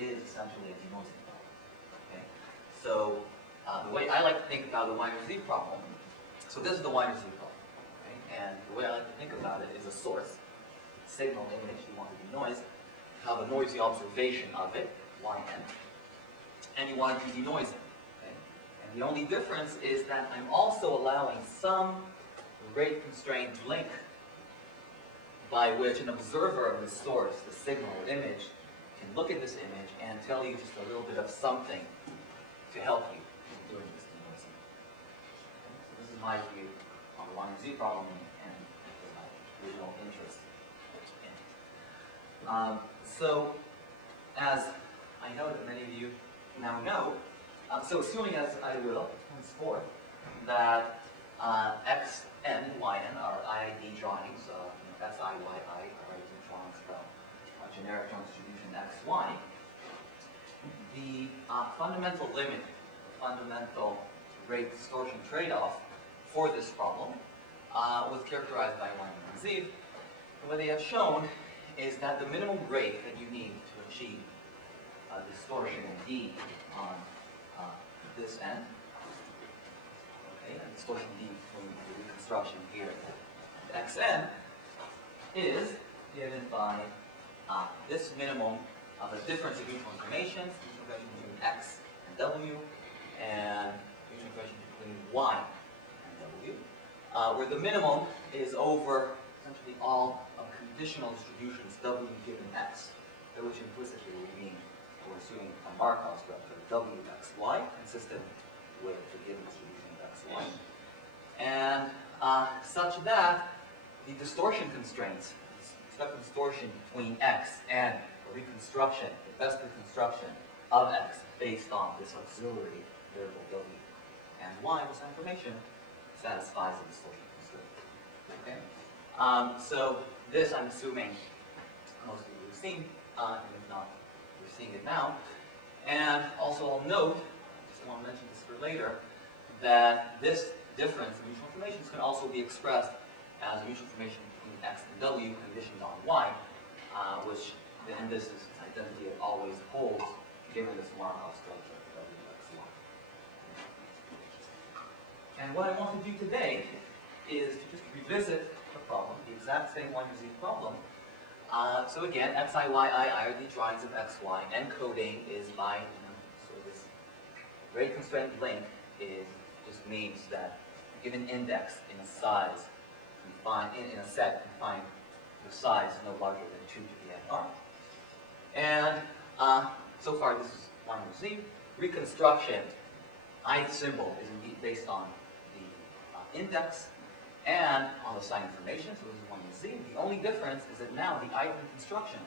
is essentially a denoising problem. Okay? So the way I like to think about the Weiner-Z problem, so this is the Weiner-Z problem. Okay? And the way I like to think about it is a source, signal, image, you want to denoise, have a noisy observation of it, Yn, and you want to denoise it. Okay? And the only difference is that I'm also allowing some rate-constrained link by which an observer of the source, the signal or image, can look at this image and tell you just a little bit of something to help you in doing this denoising. Okay? So this is my view on the Weiner-Z problem and my original interest in it. So, as I know that many of you now know, so assuming as I will, henceforth, that X and Yn are IID drawings, Xi, Yi are IID drawings from a generic drawing distribution Xy, the fundamental limit, the fundamental rate distortion trade-off for this problem was characterized by Weiner and Ziv. And what they have shown is that the minimum rate that you need to achieve distortion D on this end, okay, and distortion D from the reconstruction here at Xn, is given by this minimum of the difference of mutual informations between X and W, and mutual information between Y and W, where the minimum is over essentially all of conditional distributions W given X, which implicitly would mean we're assuming a Markov structure WXY consistent with the given distribution of XY, and such that the distortion constraints, step distortion between X and a reconstruction, the best reconstruction of X based on this auxiliary variable W and Y, this information satisfies the distortion constraint. Okay? So this, I'm assuming, most of you have seen, and if not, you're seeing it now. And also I'll note, I just want to mention this for later, that this difference in mutual informations can also be expressed as mutual information between X and W conditioned on Y, which then this is identity it always holds given this Markov structure of WXY. And what I want to do today is to just revisit the problem, the exact same Weiner-Z problem. So again, Xi, Yi are the drawings of Xy. Encoding is by, so this rate constraint link just means that a given index in a size confined, in a set confined to a size no larger than 2 to the n r. And so far this is Weiner-Z. Reconstruction, ith symbol is indeed based on the index and on the sign information, so this is Weiner-Z. The only difference is that now the ith reconstruction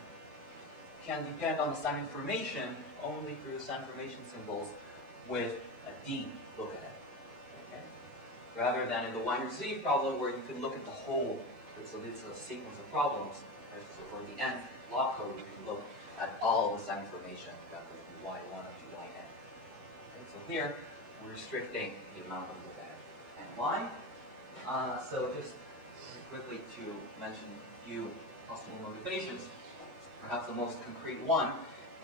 can depend on the sign information only through the sign information symbols with a D look ahead. Okay? Rather than in the Weiner-Z problem where you can look at the whole, so it's a sequence of problems. Right? So for the nth block code, you can look at all of the sign information that goes from Y1 up to Yn. Okay? So here, we're restricting the amount of look ahead. And why? So just quickly to mention a few possible motivations. Perhaps the most concrete one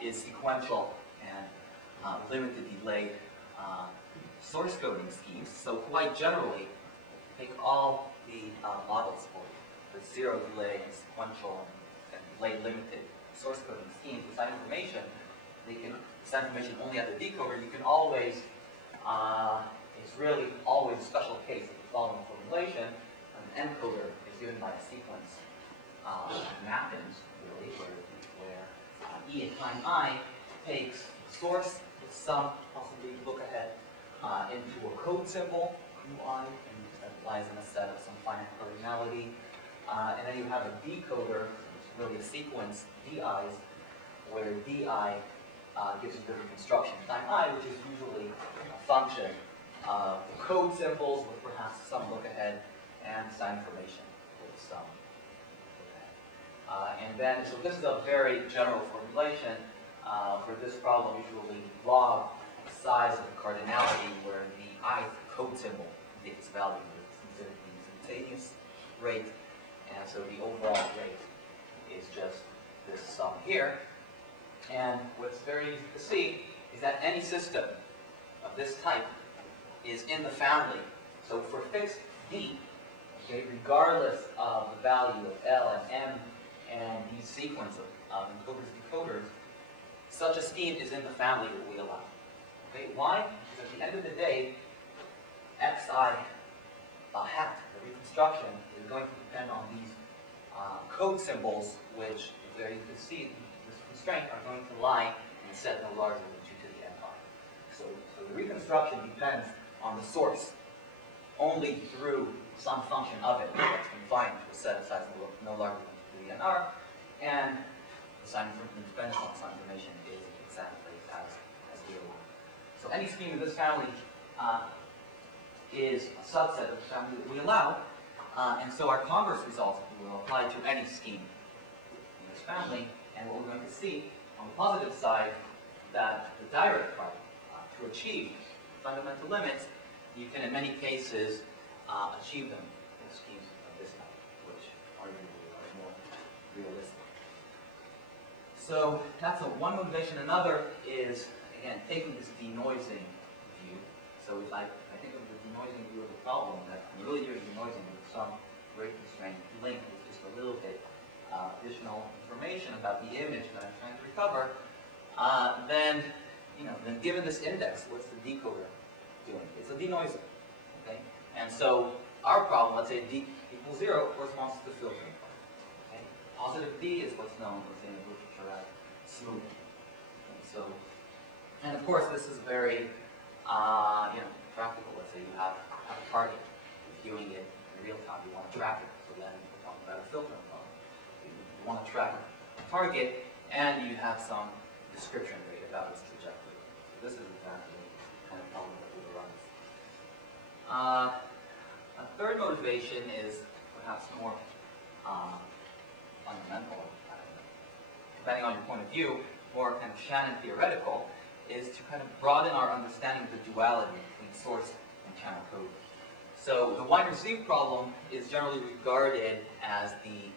is sequential and limited delayed source coding schemes. So quite generally, take all the models for the zero delay and sequential and delay limited source coding schemes with sign information. They can sign information only at the decoder. You can always, it's really always a special case of the following formulation. An encoder is given by a sequence mappings, really, where E at time I takes the source with some possibly look ahead into a code symbol, UI, and that lies in a set of some finite cardinality. And then you have a decoder, which is really a sequence, DIs, where DI gives you the reconstruction time I, which is usually a function of code symbols with perhaps some look ahead and sign information with some look ahead. And then, so this is a very general formulation. For this problem, usually log the size of the cardinality where the ith code symbol takes value is considered the instantaneous rate, and so the overall rate is just this sum here. And what's very easy to see is that any system of this type is in the family. So for fixed D, okay, regardless of the value of L and M and these sequence of encoders, decoders, such a scheme is in the family that we allow. Okay, why? Because at the end of the day, xi hat, the reconstruction, is going to depend on these code symbols, which, there you can see, this constraint are going to lie in set no larger than 2 to the nr. So the reconstruction depends on the source only through some function of it that's confined to a set of size no larger than 2 to the nr, and the sign dependence on sign information is exactly as we allow. So any scheme in this family is a subset of the family that we allow, and so our converse results will apply to any scheme in this family, and what we're going to see on the positive side, that the direct part, to achieve fundamental limits, you can in many cases achieve them in schemes of this type, which arguably are more realistic. So that's one motivation. Another is, again, taking this denoising view. So if I think of the denoising view of the problem, that I'm really doing denoising with some great constraint linked with just a little bit additional information about the image that I'm trying to recover, then given this index, what's the decoder doing? It's a denoiser, okay? And so our problem, let's say D equals 0, corresponds to the filtering part. Okay? Positive D is what's known within the literature as smooth. Okay, and of course, this is very practical. Let's say you have a target, you're viewing it in real time, you want to track it. So then we're talking about a filtering problem. You want to track a target, and you have some description rate about its trajectory. So this is exactly the kind of problem that we run. A third motivation is perhaps more fundamental, depending on your point of view, more kind of Shannon theoretical, is to kind of broaden our understanding of the duality between source and channel code. So the Weiner-Sieve problem is generally regarded as the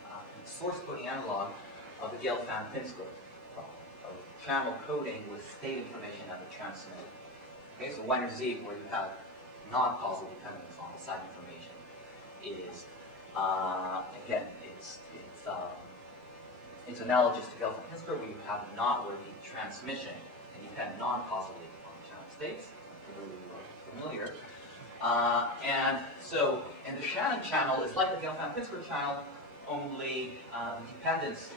source coding analog of the Gelfand-Pinsker problem of channel coding with state information at the transmitter. Okay, so Weiner-Sieve, where you have non-causal dependence on the site information, is again it's analogous to Gelfand-Pinsker, where you have not where the transmission can depend non-causally on the channel states, for those of you who are familiar. And so, and the Shannon channel is like the Gelfand-Pinsker channel, only the dependence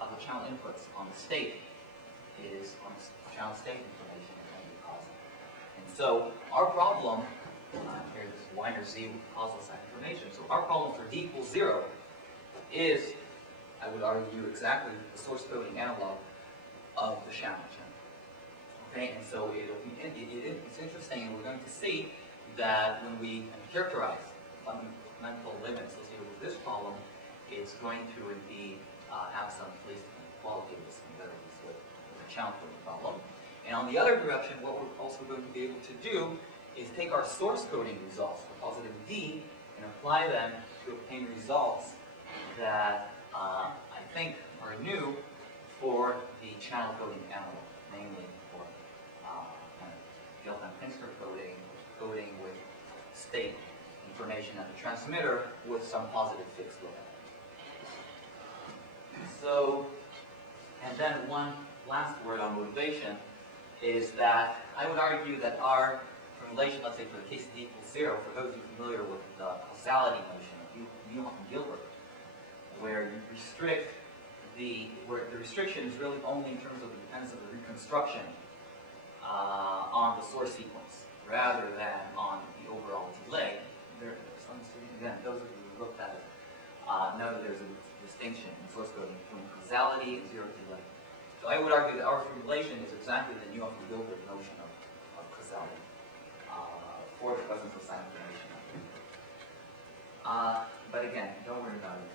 of the channel inputs on the state is on the channel state information and only causal. And so our problem, here this Weiner-Sieve causal site information, so our problem for D equals 0 is, I would argue, exactly the source coding analog of the Shannon channel. Okay, and so it's interesting, and we're going to see that when we characterize fundamental limits associated with this problem, it's going to indeed have some at least qualitative similarities with the channel coding problem. And on the other direction, what we're also going to be able to do is take our source coding results for positive D and apply them to obtain results that I think are new for the channel coding analog, namely for kind of Gelfand-Pinsker coding with state information at the transmitter with some positive fixed limit. So, and then one last word on motivation is that I would argue that our formulation, let's say for the case D equals 0, for those of you familiar with the causality notion of Newhoff and Gilbert, where you restrict where the restriction is really only in terms of the dependence of the reconstruction on the source sequence, rather than on the overall delay. Again, those of you who looked at it know that there's a distinction in source coding between causality and zero delay. So I would argue that our formulation is exactly the Newhoff and Gilbert notion of causality for the presence of sign information. But again, don't worry about it.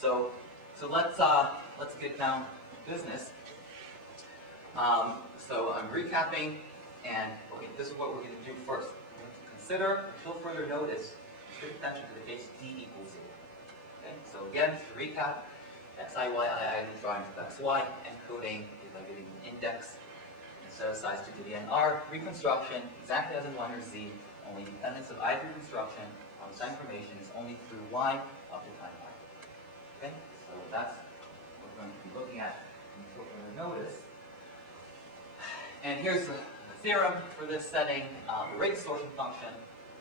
So let's get down to business. So I'm recapping, and okay, this is what we're going to do first. We're going to consider, until further notice, strict attention to the case D equals 0. Okay, so again, to recap, xi, yi, drawing of xy, encoding is by giving an index instead of size 2 to the nr. Reconstruction, exactly as in liner z, only dependence of I reconstruction on this information is only through y up to time y. Okay, so that's what we're going to be looking at in further notice. And here's the theorem for this setting. The rate distortion function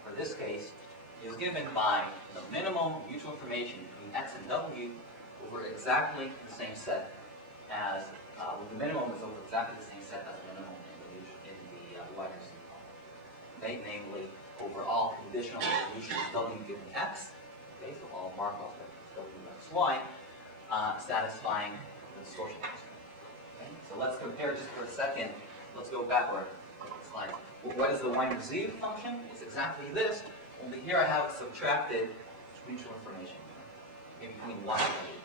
for this case is given by the minimum mutual information between x and w over exactly the same set as, the minimum is over exactly the same set as the minimum in the wider Z problem. Okay, namely, over all conditional resolutions w given x, okay, so all Markov w x y, satisfying the distortion function. Okay, so let's compare just for a second. Let's go backward. Slide. What is the Wiener Z function? It's exactly this. Only here I have subtracted mutual information in between y and w.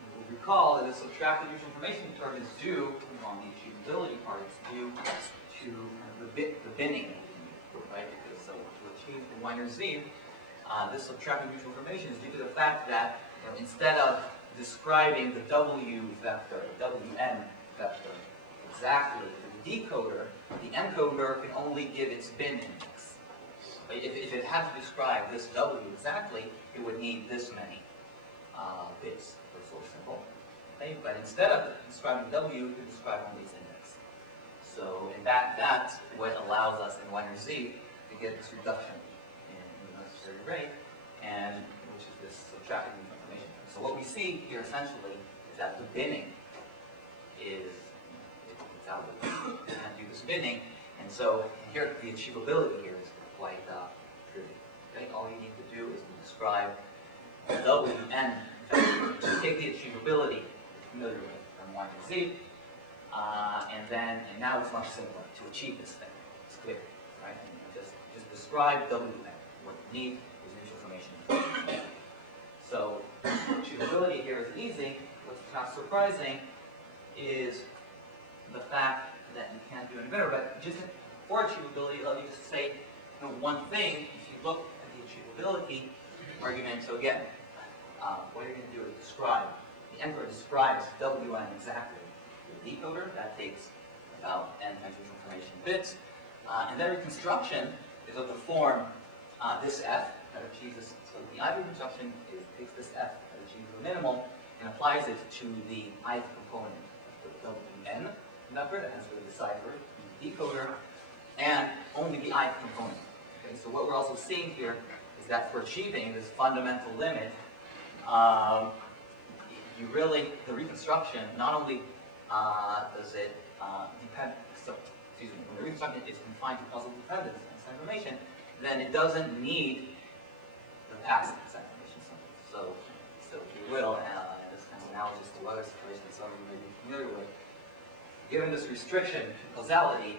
You will recall that the subtracted mutual information term is due, on the achievability part, it's due to the binning, right? Because so to achieve the Wiener Z, this subtracted mutual information is due to the fact that instead of describing the w vector, the wn vector, exactly the decoder, the encoder can only give its bin index. If it had to describe this w exactly, it would need this many bits for source symbol. Okay? But instead of describing w, it could describe only its index. So, and that's what allows us in Wiener Z to get this reduction in the necessary rate, and which is this subtracted information. So what we see here essentially is that the binning is it's out of it. Can't do this binning, and so here the achievability here is quite trivial. Okay? All you need to do is to describe the wn vector, to take the achievability familiar with from Wiener Z, and now it's much simpler to achieve this thing. It's clear, right? And just describe wn. What you need is mutual information. So achievability here is easy. What's not surprising is the fact that you can't do it better. But just for achievability, let me just say one thing. If you look at the achievability argument, so again, what you're going to do is describe. The encoder describes wn exactly. The decoder, that takes about n times mutual information bits. And then reconstruction is of the form this f that achieves this. So the ith reconstruction takes this f that achieves the minimum and applies it to the ith component, the wn vector that has been deciphered in the decoder, and only the ith component. Okay, so what we're also seeing here is that for achieving this fundamental limit, the reconstruction, not only does it depend, so, excuse me, when the reconstruction is confined to causal dependence on this information, then it doesn't need the past information. So if you will, this kind of analogous to other situations some of you may be familiar with, given this restriction to causality,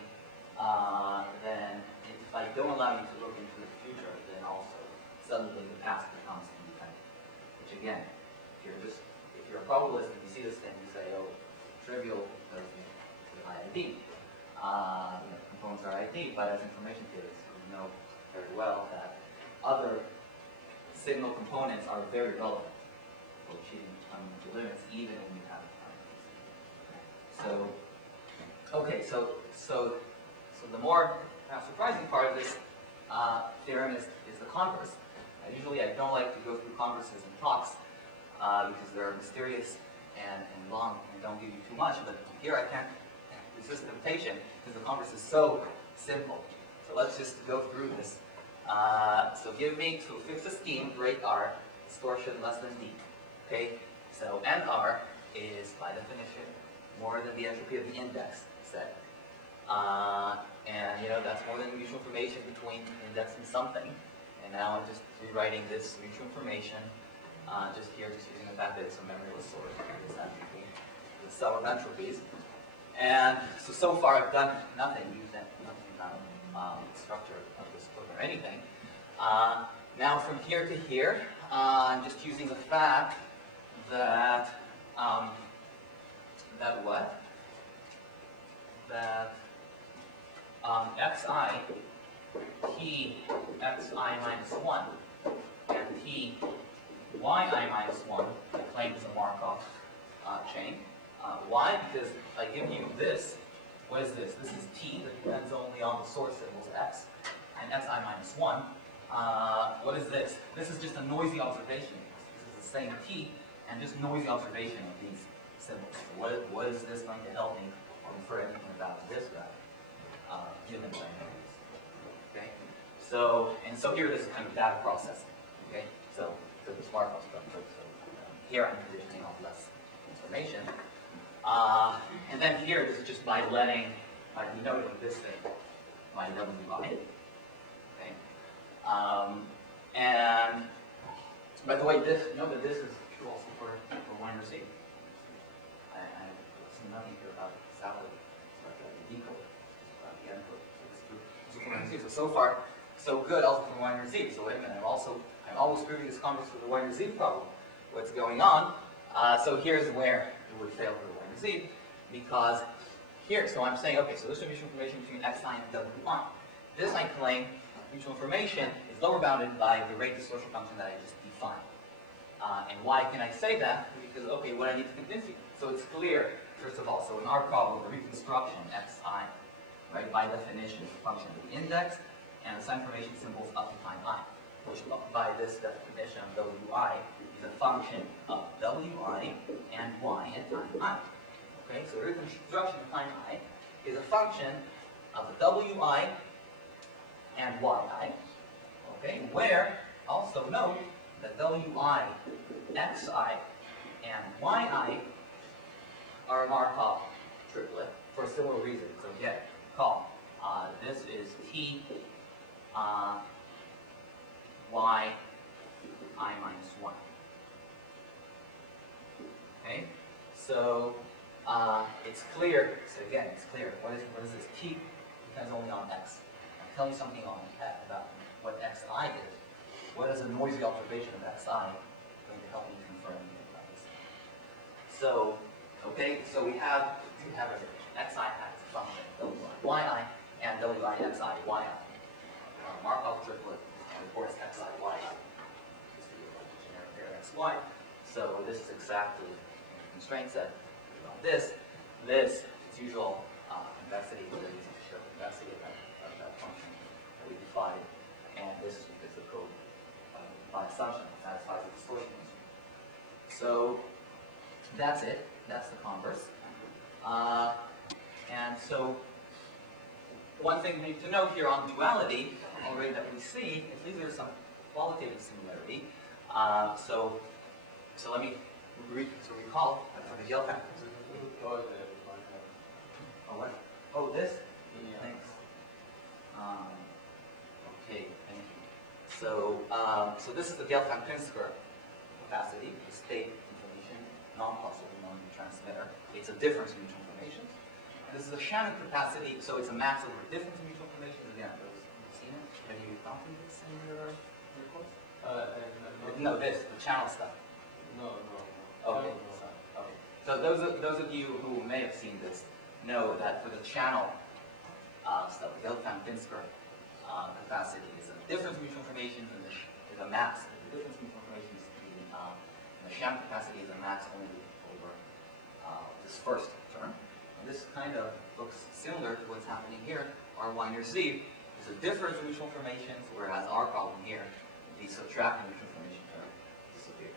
then if I don't allow you to look into the future, then also suddenly the past becomes independent. Which again, if you're a probabilist and you see this thing, you say, oh, trivial because it's IID. Components are ID, but as information theorists, we know very well that other signal components are very relevant for achieving fundamental limits, even when you have time. So the more surprising part of this theorem is the converse. Usually I don't like to go through converses and talks because they're mysterious and long and don't give you too much, but here I can't resist temptation because the converse is so simple. So let's just go through this. So fix a scheme, rate R, distortion less than D. Okay, so NR is by definition more than the entropy of the index set. And that's more than mutual information between index and something. And now I'm just rewriting this mutual information just using the fact that it's a memoryless source, this entropy, the sum of entropies. And so far I've done nothing, used nothing about the structure of this book or anything. Now from here to here, I'm just using the fact that xi, t xi minus 1, and t yi minus 1, I claim is a Markov chain. Why? Because I give you this. What is this? This is t that depends only on the source symbols x, and xi minus 1. What is this? This is just a noisy observation. This is the same t, and just noisy observation of these symbols. So what is this going to help me infer anything about this guy, given that I know this? Okay? So here this is kind of data processing. Okay? So the smart structure. So here I'm conditioning off less information. And then here, this is just by denoting this thing by WI. Okay. And by the way, note that this is true also for Weiner Z. I see nothing here about salad, but the decoder, the input. So this is true for Z. So far, so good also for Weiner Z. So wait a minute, I'm almost proving this converse for the Weiner Z problem. What's going on? So here's where it would fail for the Weiner Z, because here, so I'm saying, okay, so this is mutual information between xi and wi. This, I claim, mutual information is lower bounded by the rate distortion function that I just defined. And why can I say that? Because, okay, what I need to convince you. So it's clear, first of all, so in our problem, the reconstruction, xi, right, by definition, is a function of the index and the sign information symbols up to time I, which by this definition of wi is a function of wi and y at time I. Okay, so the reconstruction of time I is a function of the wi and yi, okay, where also note that wi, xi, and yi are a Markov triplet for a similar reason. So again, recall, this is t y I minus 1. Okay, so it's clear. So again, it's clear. What is this? T depends only on x. I'll tell you something on about what xi is. What is a noisy observation of xi going to help me confirm anything about this? So, okay, so we have everything. Xi has a function of wi and wi xi yi. Markov triplet, and of course xi yi. Just to give a generic pair xy. So this is exactly the constraint set. This is usual convexity. We're using to show convexity of that function that we defined, and this is because the code, by assumption, satisfies the distortion. So that's it. That's the converse. And so one thing we need to note here on duality, already that we see, is these are some qualitative similarity. So let me recall for the Yale factors. Oh, what? Oh, this? Yeah. Thanks. Okay, thank you. So this is the Gelfand-Pinsker capacity, the state information, non-possible, non-transmitter. It's a difference in mutual information. And this is a Shannon capacity, so it's a mass over difference in mutual information. Again, have you seen it? Have you encountered this in your course? No, the channel stuff. No. Okay. Okay. So those of you who may have seen this know that for the channel stuff, the Gelfand-Pinsker capacity is a difference in mutual information, and is a max. The difference in mutual information is the sham capacity is a max only over this first term. And this kind of looks similar to what's happening here. Our Weiner Z is a difference in mutual informations, whereas our problem here, the subtracting mutual information term, disappeared.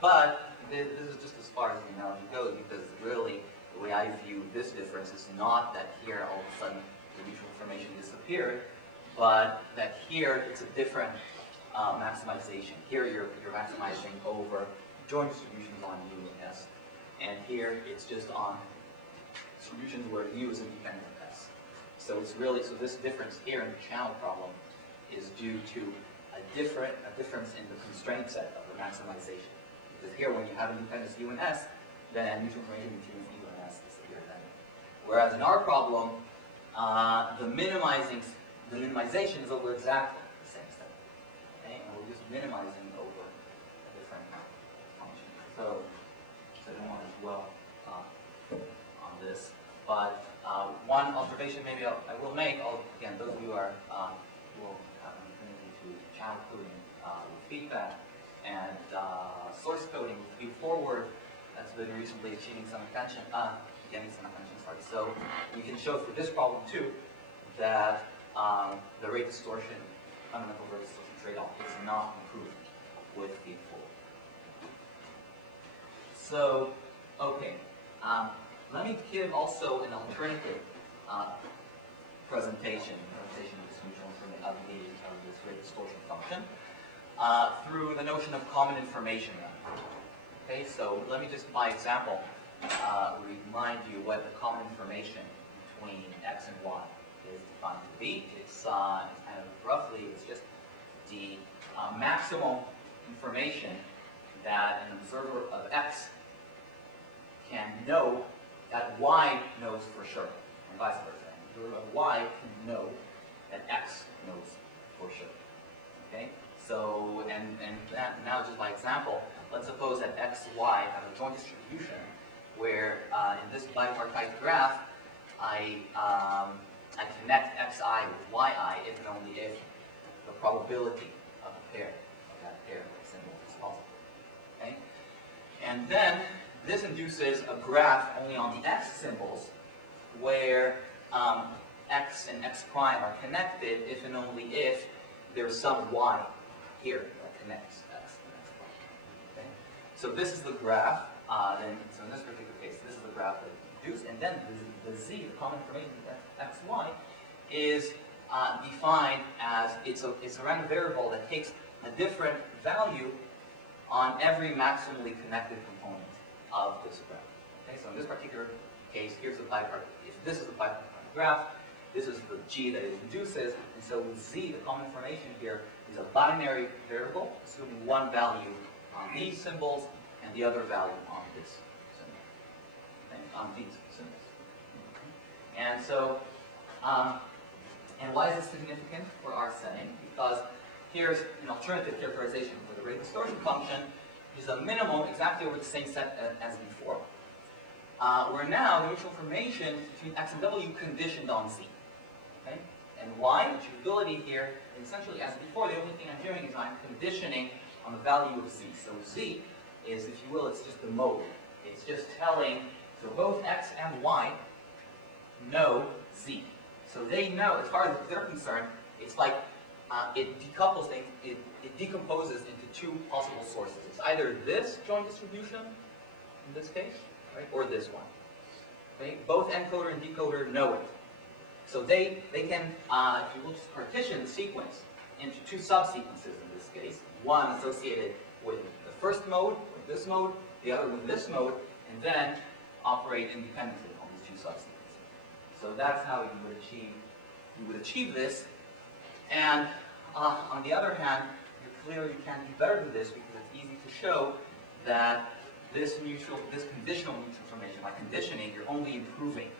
But this is just as far as the analogy goes, because really the way I view this difference is not that here all of a sudden the mutual information disappeared, but that here it's a different maximization. Here you're maximizing over joint distributions on U and S, and here it's just on distributions where U is independent of S. So it's really, so this difference here in the channel problem is due to a difference in the constraint set of the maximization. Because here when you have independence U and S, then mutual information between U and S disappears then. Whereas in our problem, the minimization is over exactly the same set. Okay? And we're just minimizing over a different function. So I don't want to dwell on this. But one observation maybe I will make, again, those of you will have an affinity to channel coding with feedback and source coding with feed forward, that's been recently achieving some attention, getting some attention, sorry. So we can show for this problem too that the rate distortion, fundamental rate distortion trade-off is not improved with the full. So, okay, let me give also an alternative presentation of this mutual information of this rate distortion function through the notion of common information. Okay, so let me just, by example, remind you what the common information between x and y is defined to be. It's kind of roughly, it's just the maximum information that an observer of x can know that y knows for sure, and vice versa. An observer of y can know that x knows for sure. Okay? So, and that, now just by example, let's suppose that x, y have a joint distribution where in this bipartite graph, I connect xi with yi if and only if the probability of a pair, of that pair of symbols is positive. Okay? And then this induces a graph only on the x symbols where x and x prime are connected if and only if there's some y here that connects x and x prime. Okay? So this is the graph. So in this particular case, this is the graph that is induced, and then the z, the common information x, y, is defined as it's a random variable that takes a different value on every maximally connected component of this graph. Okay, so in this particular case, here's the bipartite. If this is the bipartite graph, this is the g that it induces, and so with z, the common information here is a binary variable, assuming one value on these symbols and the other value on this symbol, okay, on these symbols. Okay. And so, and why is this significant for our setting? Because here's an alternative characterization for the rate distortion function, which is a minimum exactly over the same set as before. Where now the mutual information between x and w conditioned on z. Okay? And why? The tubility here, essentially as before, the only thing I'm doing is I'm conditioning on the value of z. So z is, if you will, it's just the mode. It's just telling, so both x and y know z. So they know, as far as they're concerned, it's like it decouples things, it decomposes into two possible sources. It's either this joint distribution, in this case, right, or this one. Okay? Both encoder and decoder know it. So they can, if you will, just partition the sequence into two subsequences in this case, one associated with the first mode, with this mode, the other with this mode, and then operate independently on these two subsequences. So that's how you would achieve this. And on the other hand, you clearly can do better than this because it's easy to show that this conditional mutual information, by conditioning, you're only improving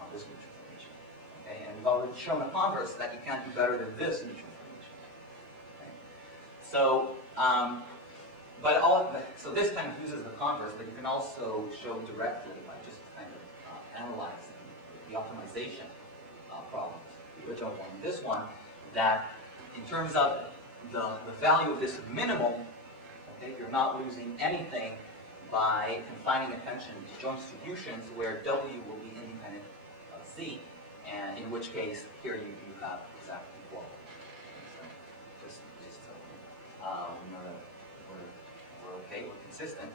on this mutual information. Okay? And we've already shown the converse that you can't do better than this mutual information. Okay? So, so this kind of uses the converse, but you can also show directly by just kind of analyzing the optimization problems, which are one. This one, that in terms of the value of this minimum, okay, you're not losing anything by confining attention to joint distributions where W will be independent of Z, and in which case here you have exactly equal. So just so we know that we're okay, we're consistent.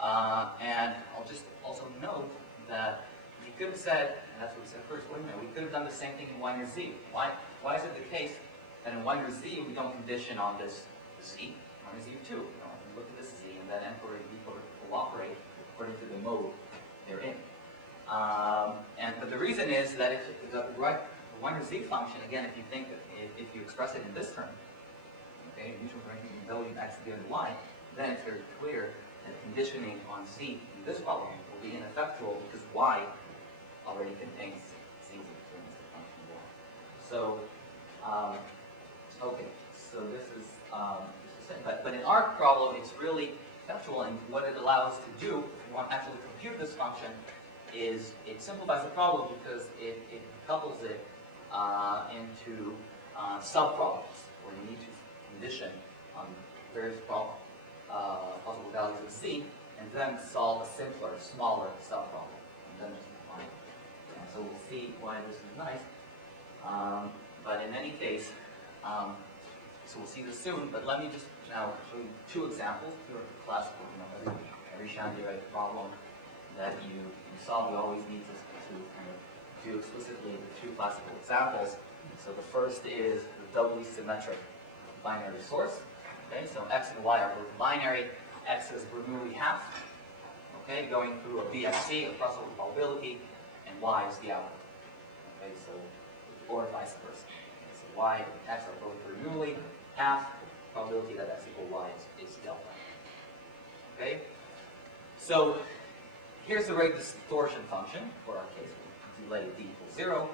And I'll just also note that we could have said, and that's what we said first, wait a minute, we could have done the same thing in Y near Z. Why is it the case that in Y near Z we don't condition on this Z, Y near Z 2? We look at this Z and then encoder and decoder will operate according to the mode they're in. But the reason is that if the Y near Z function, again, if you think that if you express it in this term, okay, mutual ranking W x given Y, then it's very clear that conditioning on Z in this problem will be ineffectual because Y already contains Z as the function Y. So, okay, so this is but in our problem, it's really effectual, and what it allows us to do, if you want to actually compute this function, is it simplifies the problem because it couples it into subproblems where you need to condition on various possible values of Z, and then solve a simpler, smaller subproblem, and then just define it. And so we'll see why this is nice. But in any case, so we'll see this soon, but let me just now show you two examples. Two are classical, every Shandy-Wright problem that you solve. We always need to kind of do explicitly the two classical examples. So the first is the doubly symmetric binary source. Okay, so x and y are both binary. X is Bernoulli half, okay, going through a BFC, a crossover probability, and y is the output. Okay, so, or vice versa. Okay, so y and x are both Bernoulli half, probability that x equal y is delta. Okay, so here's the rate distortion function for our case. We let d equals 0.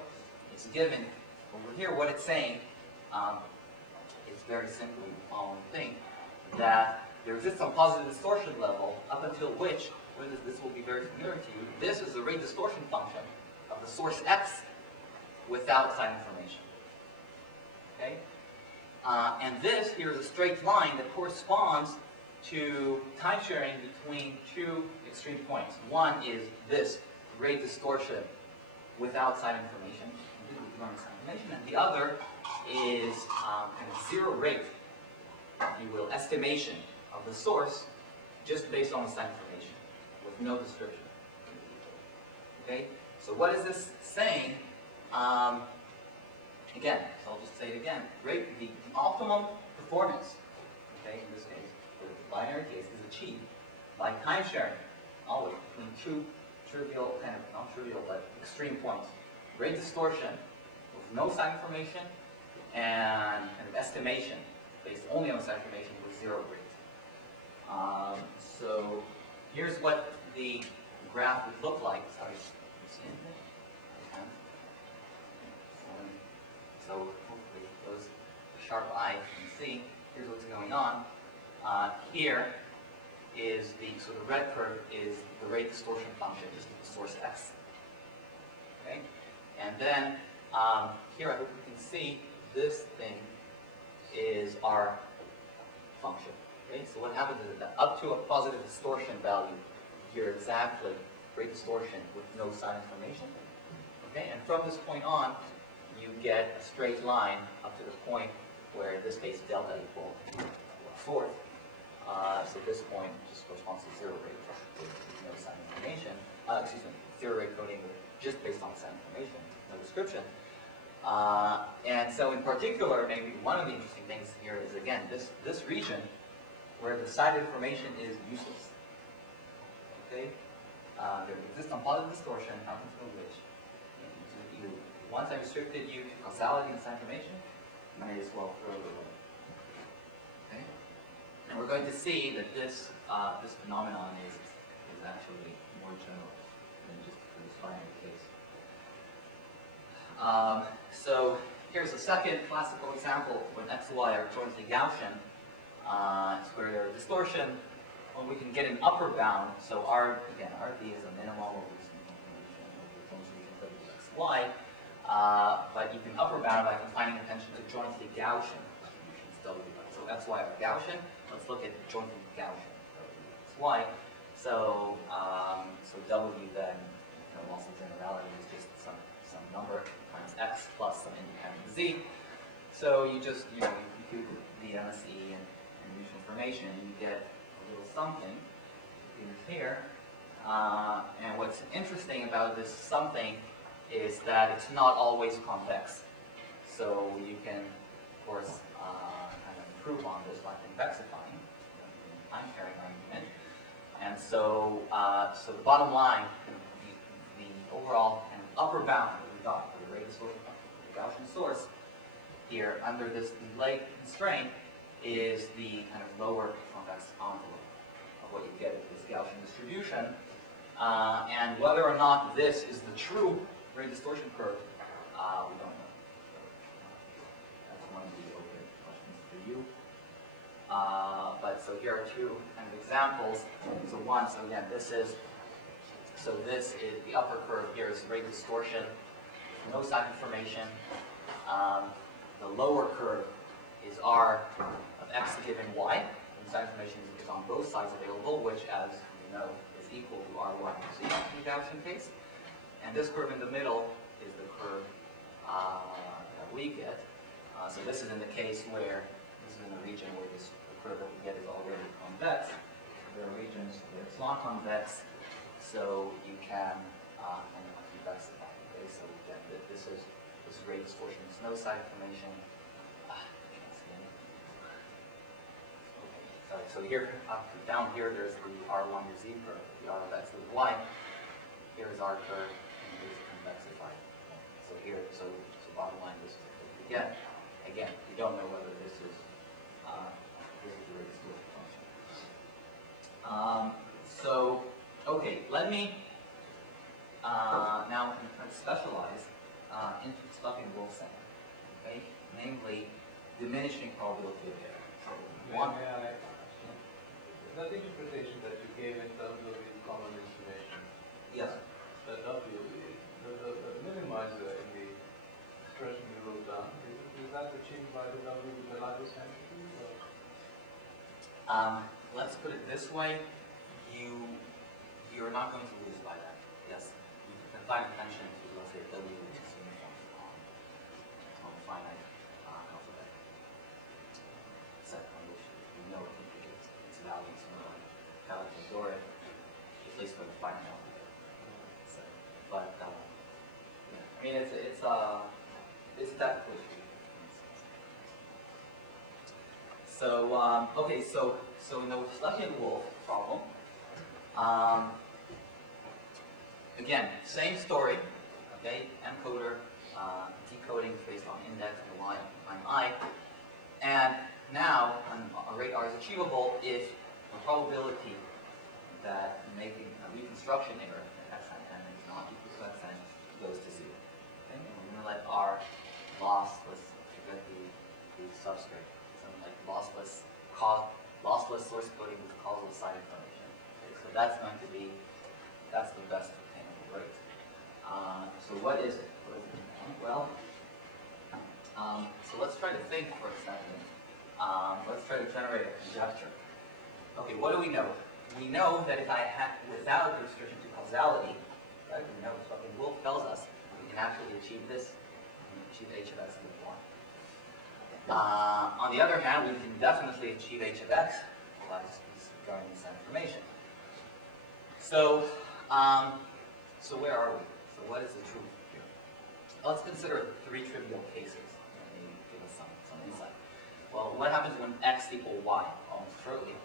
It's given over here. What it's saying is very simply the following thing, that there exists some positive distortion level up until which, this will be very familiar to you, this is the rate distortion function of the source x without sign information. Okay? And this here is a straight line that corresponds to time sharing between two extreme points. One is this rate distortion without sign information, and the other is kind of zero rate, if you will, estimation of the source just based on the sign information with no description. Okay? So what is this saying? Again, so I'll just say it again. The optimum performance, okay, in this case, for the binary case, is achieved by time sharing, always, between two trivial, kind of, not trivial, but extreme points. Rate distortion with no sign information and kind of estimation based only on sign information with zero rate. So here's what the graph would look like. Sorry, so hopefully those sharp eye can see. Here's what's going on. Here is so the red curve is the rate distortion function, just the source x. Okay, and then here I hope you can see this thing is our function. Okay, so what happens is that up to a positive distortion value, here exactly rate distortion with no sign information. Okay, and from this point on, you get a straight line up to the point where in this case delta equal 1/4. So this point just corresponds to zero rate with no sign information. Excuse me, zero rate coding just based on sign information, no description. And so in particular, maybe one of the interesting things here is, again, this region where the side information is useless. Okay? There exists some positive distortion up until which once I restricted you to causality and sign information, you may as well throw it away. Okay? And we're going to see that this phenomenon is actually more general than just for this binary case. So here's a second classical example when x and y are jointly Gaussian, square distortion. When we can get an upper bound, so RD is a minimum of y, but you can upper bound by confining attention to jointly Gaussian distributions, W. So x, y are Gaussian. Let's look at jointly Gaussian x, y. So W then, loss of generality is just some number times x plus some independent z. So you just you compute the MSE and use information, and you get a little something here. And what's interesting about this something is that it's not always convex. So you can, of course, kind of improve on this by convexifying the time sharing argument. And so, so the bottom line, the overall kind of upper bound that we got for the rate distortion function, the Gaussian source here under this delay constraint is the kind of lower convex envelope of what you get with this Gaussian distribution. And whether or not this is the true rate distortion curve, we don't know. So, that's one of the open questions for you. But so here are two kind of examples. So again, this is the upper curve here is rate distortion, no sign information. The lower curve is R of x given y. And sign information is on both sides available, which, as we know, is equal to R1 in the Gaussian case. And this curve in the middle is the curve that we get. So this is in the case where, this is in the region where the curve that we get is already convex. There are regions where it's not convex, so you can kind of convex it. Okay, so we get that this is rate distortion. There's no side information. I can't see anything. Okay, sorry. So here, down here, there's the R1 to Z curve, the R of X to Y. Here is our curve, and here's convexified. So here, so bottom line, this is what we get. Again, we don't know whether this is the rate distortion function. So, okay, let me now try to specialize into Tsachy Weissman, okay? Namely, diminishing probability of error. So one. That interpretation that you gave in terms of the common information. Yes. The W, the minimizer in the expression you wrote down, is that achieved by the W with the largest entity? Let's put it this way. You're not going to lose by that. Yes. You can find attention to, let's say, W, which is uniform on a finite alphabet set on which you know it indicates its values in the calculator, at least for the finite alphabet. So, but yeah. I mean, it's a technical issue. So okay, so in the Tsachy and Wolf problem, again, same story. Okay, encoder decoding based on index and y time I, and now a rate R is achievable if the probability that making a reconstruction error at xn is not equal to xn goes to 0. Okay, and we're going to let R lossless, forget the substrate. Lossless source coding with causal side information. Okay, so that's going to be, that's the best obtainable rate. So what is it? Well, so let's try to think for a second. Let's try to generate a conjecture. Okay, what do we know? We know that if I had, without the restriction to causality, right, we know what Wolf tells us, we can actually achieve this, achieve h of x with 1. On the other hand, we can definitely achieve h of x by disregarding this information. So, so where are we? So what is the truth here? Let's consider 3 trivial cases. Maybe give us some insight. Well, what happens when x equals y? Almost surely.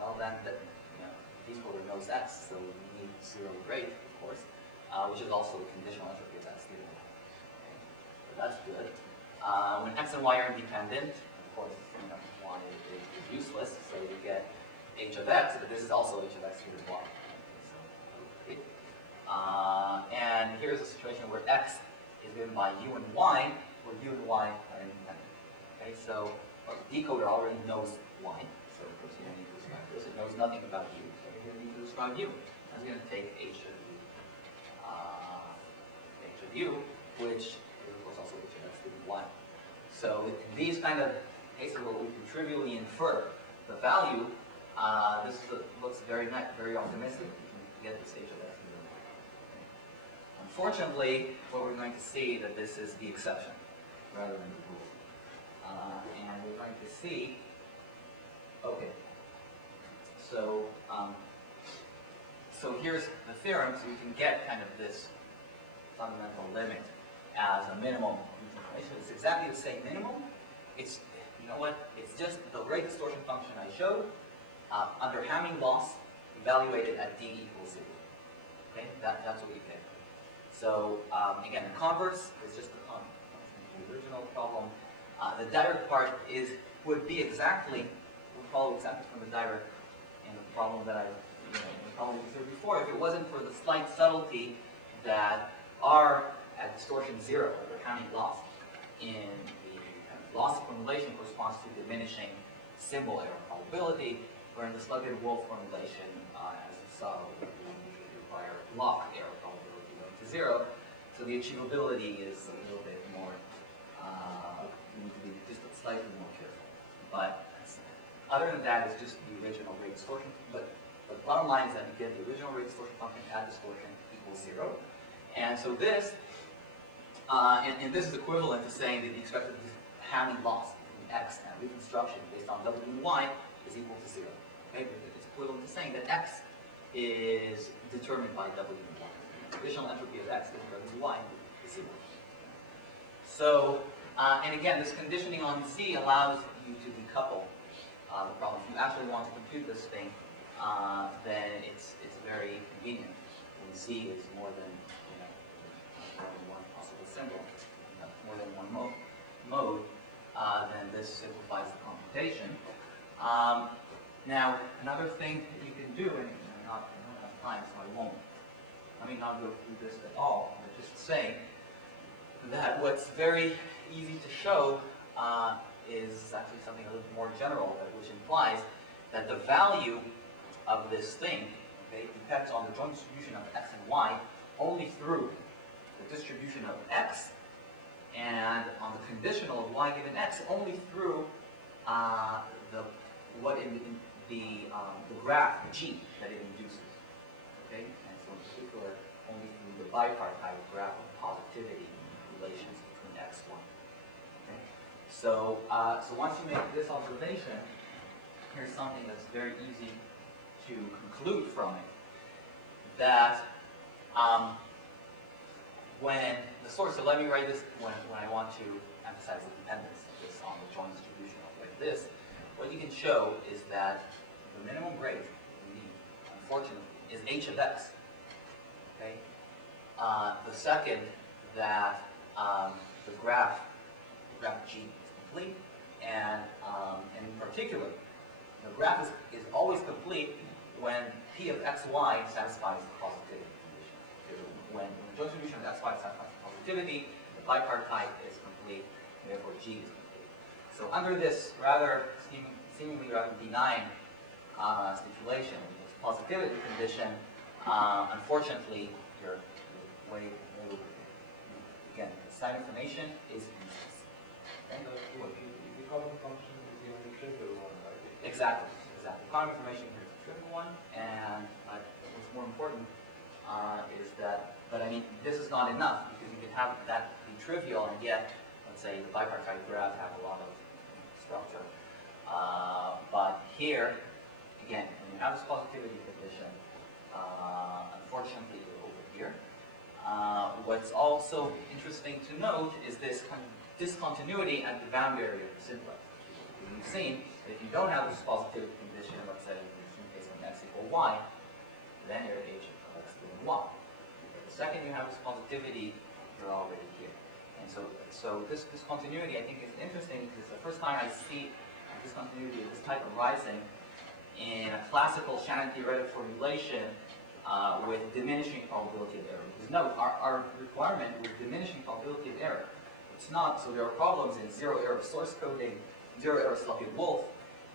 Well, then these equal to knows x, so we need 0 rate, of course, which is also the conditional entropy of x given. Okay. So that's good. When x and y are independent, of course, y is useless, so we get h of x, but this is also h of x given y. So, okay. And here's a situation where x is given by u and y, where u and y are independent. Okay, so our decoder already knows y, so of course you don't need to describe this. It knows nothing about u, so we don't need to describe u. I'm going to take h of u, which of course also h of x given y. So in these kind of cases where we can trivially infer the value, this looks very optimistic. We can get this h of x. Unfortunately, what we're going to see that this is the exception rather than the rule. And we're going to see, okay, so so here's the theorem, so we can get kind of this fundamental limit as a minimum. It's exactly the same minimum. It's, you know what, it's just the rate distortion function I showed under Hamming loss evaluated at d equals 0. Okay, that's what we get. So again, the converse is just the original problem. The direct part would be exactly, we'll follow exactly from the direct in the problem that the problem we considered before. If it wasn't for the slight subtlety that R at distortion 0 under Hamming loss in the loss formulation corresponds to diminishing symbol error probability, where in the Sluggood-Wolf formulation, as you saw, we usually require block error probability going to 0. So the achievability is a little bit more, you need to be just slightly more careful. But other than that, it's just the original rate distortion. But But the bottom line is that you get the original rate distortion function at distortion equals 0. And so this, and this is equivalent to saying that the expected Hamming loss between x and reconstruction based on w and y is equal to 0. Okay? It's equivalent to saying that x is determined by w and y. The additional entropy of x given w and y is 0. So, and again, this conditioning on z allows you to decouple the problem. If you actually want to compute this thing, then it's very convenient. When z is more than more than one possible symbol, more than one mode, then this simplifies the computation. Now, another thing that you can do, and I don't have time, so I won't. Let me not go through this at all, but just say that what's very easy to show is actually something a little more general, which implies that the value of this thing, okay, depends on the joint distribution of x and y only through the distribution of x, and on the conditional of y given x only through the graph G that it induces. Okay, and so in particular only through the bipartite graph of positivity relations between x, y. Okay, so once you make this observation, here's something that's very easy to conclude from it, that when the source, so let me write this when I want to emphasize the dependence of this on the joint distribution like this, what you can show is that the minimum rate we need, unfortunately, is h of x. Okay? The second, that the graph G is complete, and in particular, the graph is always complete when p of xy satisfies the positivity condition. When the joint distribution of xy satisfies the positivity, the bipartite is complete, and therefore G is complete. So under this seemingly rather benign stipulation, this positivity condition, unfortunately, you're way over. Again, the sign information is useless. Okay? The column function is the only trivial one, right? Exactly. Column information here is a trivial one, and what's more important is that, but I mean, this is not enough, because you can have that be trivial and yet, let's say, the bipartite graph have a lot of structure. But here, again, when you have this positivity condition, unfortunately, you're over here. What's also interesting to note is this kind of discontinuity at the boundary area of the simplex. We've seen that if you don't have this positivity condition, let's say in the case when x equals y, then you're at h of x equals y. The second you have this positivity, you're already here. And so this discontinuity, I think, is interesting because it's the first time I see a discontinuity of this type arising in a classical Shannon theoretic formulation with diminishing probability of error. Because note, our requirement was diminishing probability of error. It's not, so there are problems in zero error source coding, zero error Sloppy-Wolf,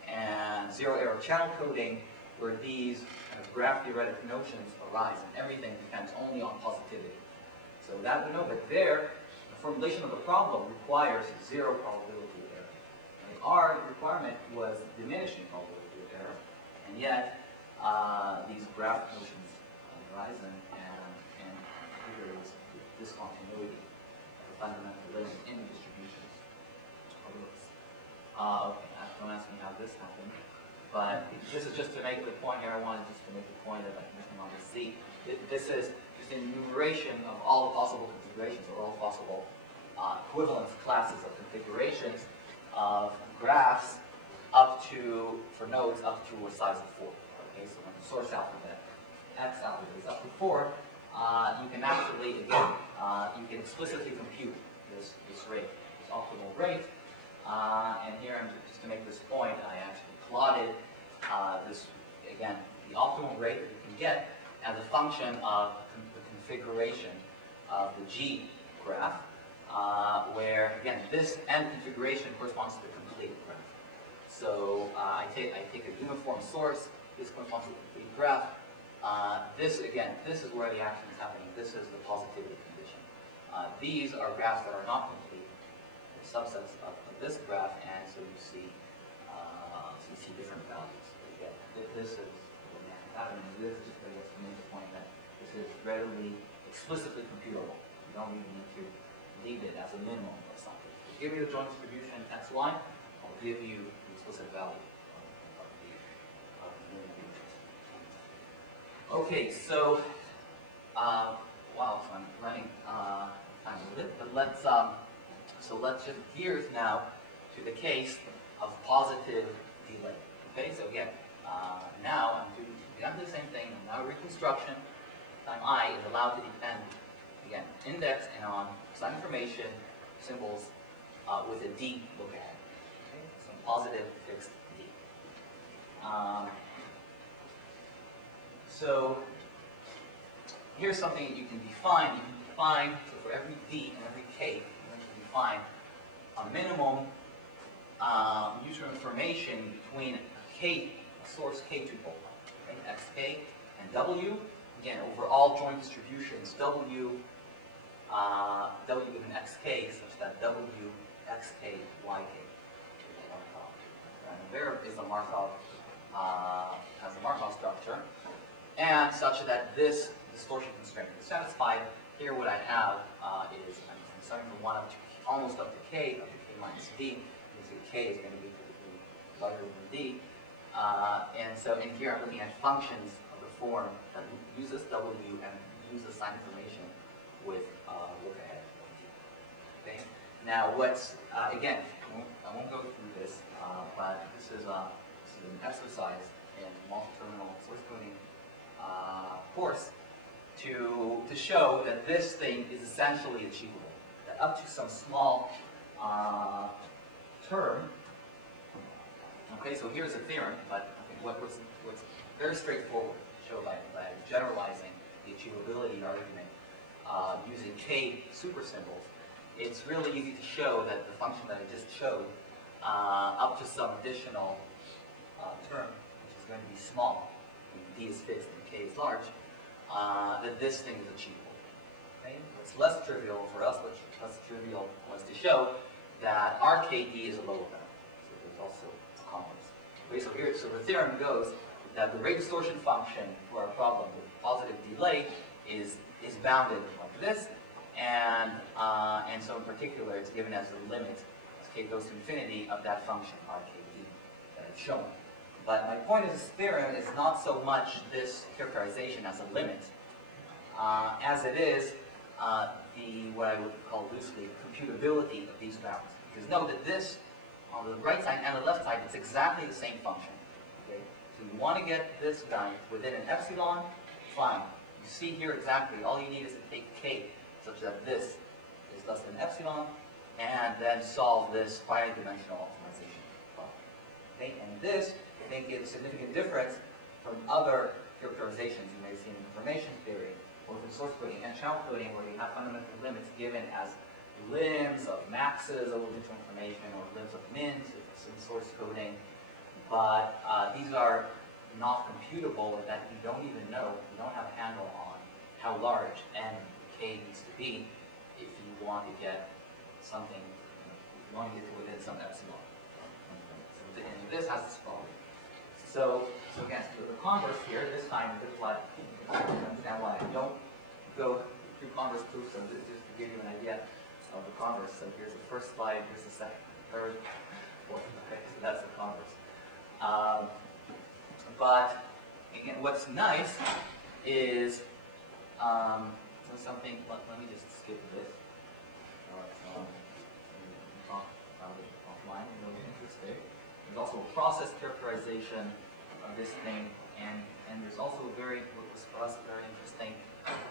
and zero error channel coding, where these kind of graph theoretic notions arise, and everything depends only on positivity. So that we know, but there, the formulation of the problem requires zero probability of error. And our requirement was diminishing probability of error, and yet these graph notions arise, and here is discontinuity of the fundamental limit in distributions. Okay, don't ask me how this happened, but this is just to make the point here. I wanted just to make the point that I'm looking on the Z. This is just an enumeration of all the possible configurations, or all possible equivalence classes of configurations of graphs up to, for nodes up to a size of 4. Okay, so when the source alphabet, X alphabet is up to 4, you can actually, again, you can explicitly compute this rate, this optimal rate. And here, just to make this point, I actually plotted this, again, the optimal rate that you can get as a function of the configuration of the G graph, where, again, this end configuration corresponds to the complete graph. So I take a uniform source, this corresponds to the complete graph. This, again, this is where the action is happening. This is the positivity condition. These are graphs that are not complete. They're subsets of this graph, and so you see different values. Again, this is the mathematical this is just, I guess, to make the point that this is readily, explicitly computable. You don't even need to leave it as a minimum or something. Give me the joint distribution x, y, I'll give you the explicit value of the minimum. Okay, so, wow, so I'm running time a bit, but let's shift gears now to the case of positive delay. Okay, so again, now I'm doing exactly the same thing. Now reconstruction time I is allowed to depend, again, index and on some information symbols with a D look ahead. Okay, some positive fixed D. So here's something that you can define. You can define, so for every D and every K, you can define a minimum user information between a source K tuple, okay, xk and W. Again, over all joint distributions, W given xk such that W xk yk is a Markov. And there is a Markov, has a Markov structure, and such that this distortion constraint is satisfied. Here, what I have is I'm starting from 1 up to almost up to k minus d. You see k is going to be larger than d. And so in here I'm looking at functions of the form that uses W and uses sign information with look ahead. Okay. Now what's again, I won't go through this, but this is an exercise in multi-terminal source coding course to show that this thing is essentially achievable. That up to some small term. Okay, so here's a theorem, but what's very straightforward to show by generalizing the achievability argument using K super symbols. It's really easy to show that the function that I just showed up to some additional term, which is going to be small, when D is fixed and K is large, that this thing is achievable. Okay? What's less trivial for us, what's less trivial was to show that RKD is a lower bound. So there's also a converse. Okay, so the theorem goes that the rate distortion function for our problem with positive delay is bounded like this, and so in particular it's given as the limit as k goes to infinity of that function RKD that I've shown. But my point of this theorem is not so much this characterization as a limit, as it is what I would call loosely computability of these bounds. Because note that this, on the right side and the left side, it's exactly the same function. Okay? So you want to get this guy within an epsilon, fine. You see here exactly, all you need is to take k such that this is less than epsilon, and then solve this finite dimensional optimization problem. Okay? And this, I think, is a significant difference from other characterizations you may see in information theory, or in source coding and channel coding, where you have fundamental limits given as limbs of maxes over digital information, or limbs of mins if it's in source coding. But these are not computable in that you don't even know, you don't have a handle on how large n k needs to be if you want to get something, if you want to get to within some epsilon. So, and this has this problem. So again, the converse here, this time, this is what, understand why I don't go through converse proofs, so just to give you an idea of the converse. So here's the first slide, here's the second, third, fourth, okay, so that's the converse. But again, what's nice is something, let me just skip this. Talk about it offline, you know, interesting. There's also a process characterization of this thing, and there's also a what was for us a very interesting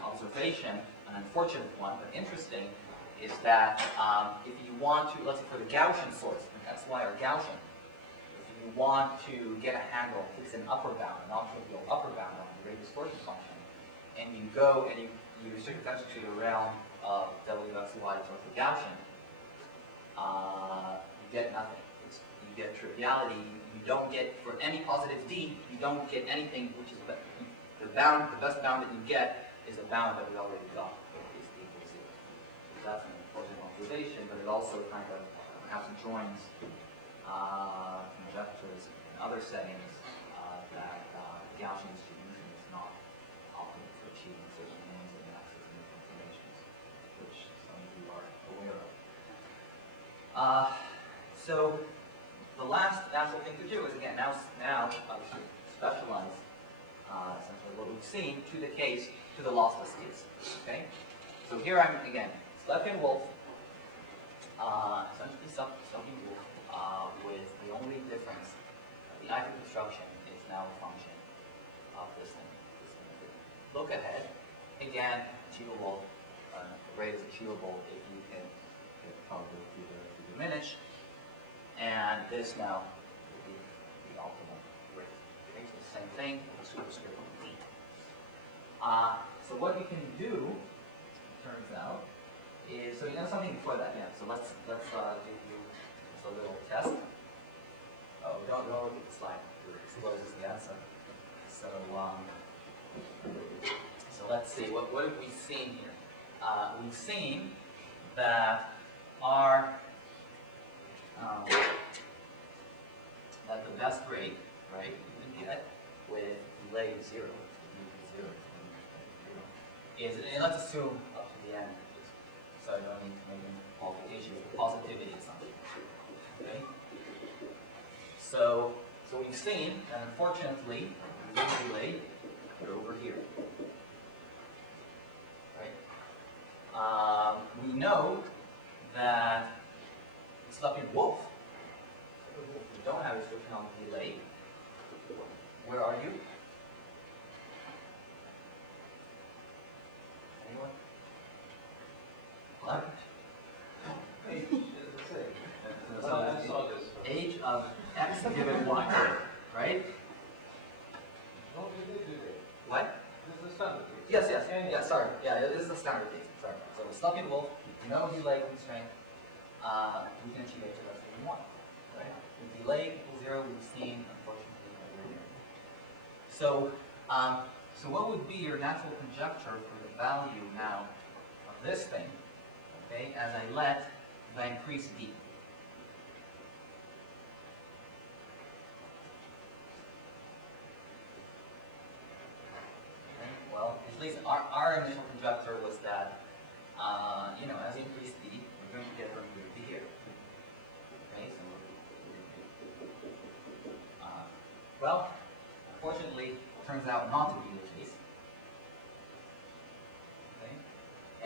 observation, an unfortunate one, but interesting, is that if you want to, let's say for the Gaussian source, that's why our Gaussian, if you want to get a handle, fix an upper bound, an non-trivial upper bound on the rate distortion function, and you go and you restrict attention to the realm of WXY towards the Gaussian, you get nothing. You get triviality. You don't get, for any positive D, you don't get anything which is the best bound that you get is a bound that we already got, is equals 0. So that's an important observation, but it also kind of perhaps joins conjectures in other settings that Gaussian distribution is not achieving certain names and access and information, which some of you are aware of. So the last natural thing to do is, again, now obviously specialize essentially what we've seen to the case, to the lossless case. Okay? So here I'm, again, Stanford Wolf, essentially something Wolf, with the only difference, the active construction is now a function of this thing. Look ahead, again, achievable, the rate is achievable if you can get the probability to diminish, and this now will be the optimal rate. Okay, so the same thing, superscript D. So what you can do, turns out, is, so you know something before that, yeah, so let's give you just a little test. Oh, don't look at the slide, it exposes the answer. So let's see, what have we seen here? We've seen that that the best rate, right, you can get with delay 0, is, and let's assume up to the end, so I don't need to make any qualifications, the positivity assumption. Okay? So we've seen that unfortunately, the delay are over here. Right? We know that it's stuck in Wolf. We don't have a restriction on delay. Where are you? Anyone? What? Age, as I say. I saw this. Age of x given y, right? No, they do that. What? This is the standard case. Yes, sorry. Yeah, this is the standard case. Sorry. So we're stuck in Wolf, no delay constraint, we can achieve h of x given y. Right? With delay equals 0, we've seen, unfortunately, over here. So, so what would be your natural conjecture for the value now of this thing, okay, as I increase d? Okay, well, at least our initial conjecture was that, you know, as you increase d, we're going to get from here to here. Okay, so well, unfortunately, it turns out not to be the case. Okay?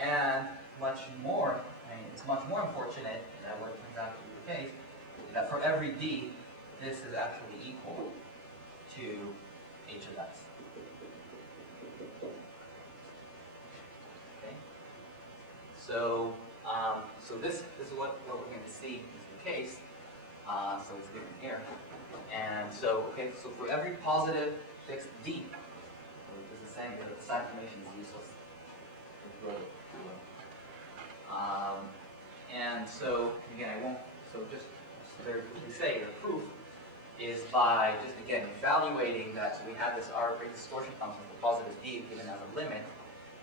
And much more, I mean, it's much more unfortunate that what it turns out to be the case is that for every d, this is actually equal to h of x. Okay? So, so this is what we're going to see is the case. So it's given here. And so, okay, so for every positive fixed d, this is saying that the sign formation is useless. And so, again, I won't, so just very quickly say the proof is by just, again, evaluating that, so we have this arbitrary distortion function for positive d given as a limit,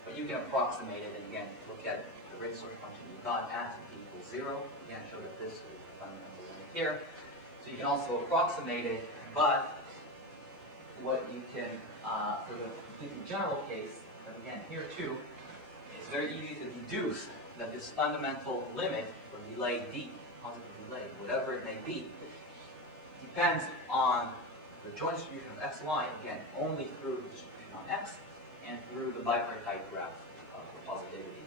but you can approximate it, and again, look at the rate distortion function we got at d equals 0, again, show that this is the fundamental limit here. So you can also approximate it, but what you can, for the completely general case, but again, here too, it's very easy to deduce that this fundamental limit for delay d, positive delay, whatever it may be, depends on the joint distribution of x, y, again, only through the distribution on x, and through the bipartite graph of the positivity,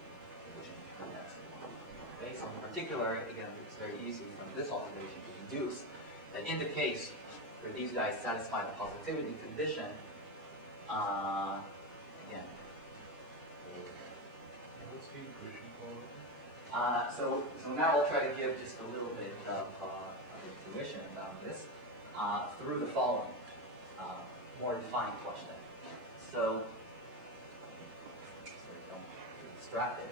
which is between x and y. Okay, so in particular, again, it's very easy from this observation to deduce that in the case where these guys satisfy the positivity condition, again. What's the equation for? So now I'll try to give just a little bit of intuition about this through the following more defined question. So, don't get distracted.